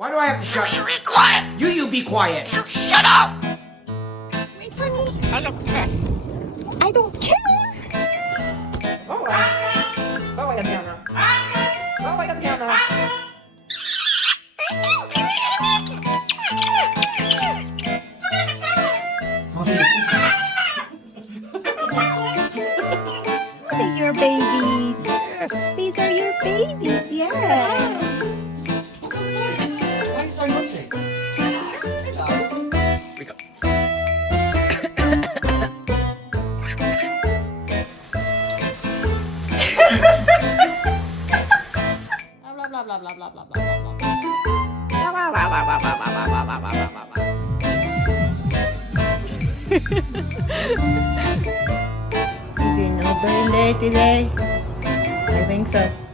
Why do I have to shut You be quiet! You be quiet! You shut up! Wait for me. I don't care. I don't care. Bawal ka piano. Bawal ka piano. They're your babies. These are your babies, yes. Blah blah blah blah blah blah blah blah. Is it no birthday today? I think so.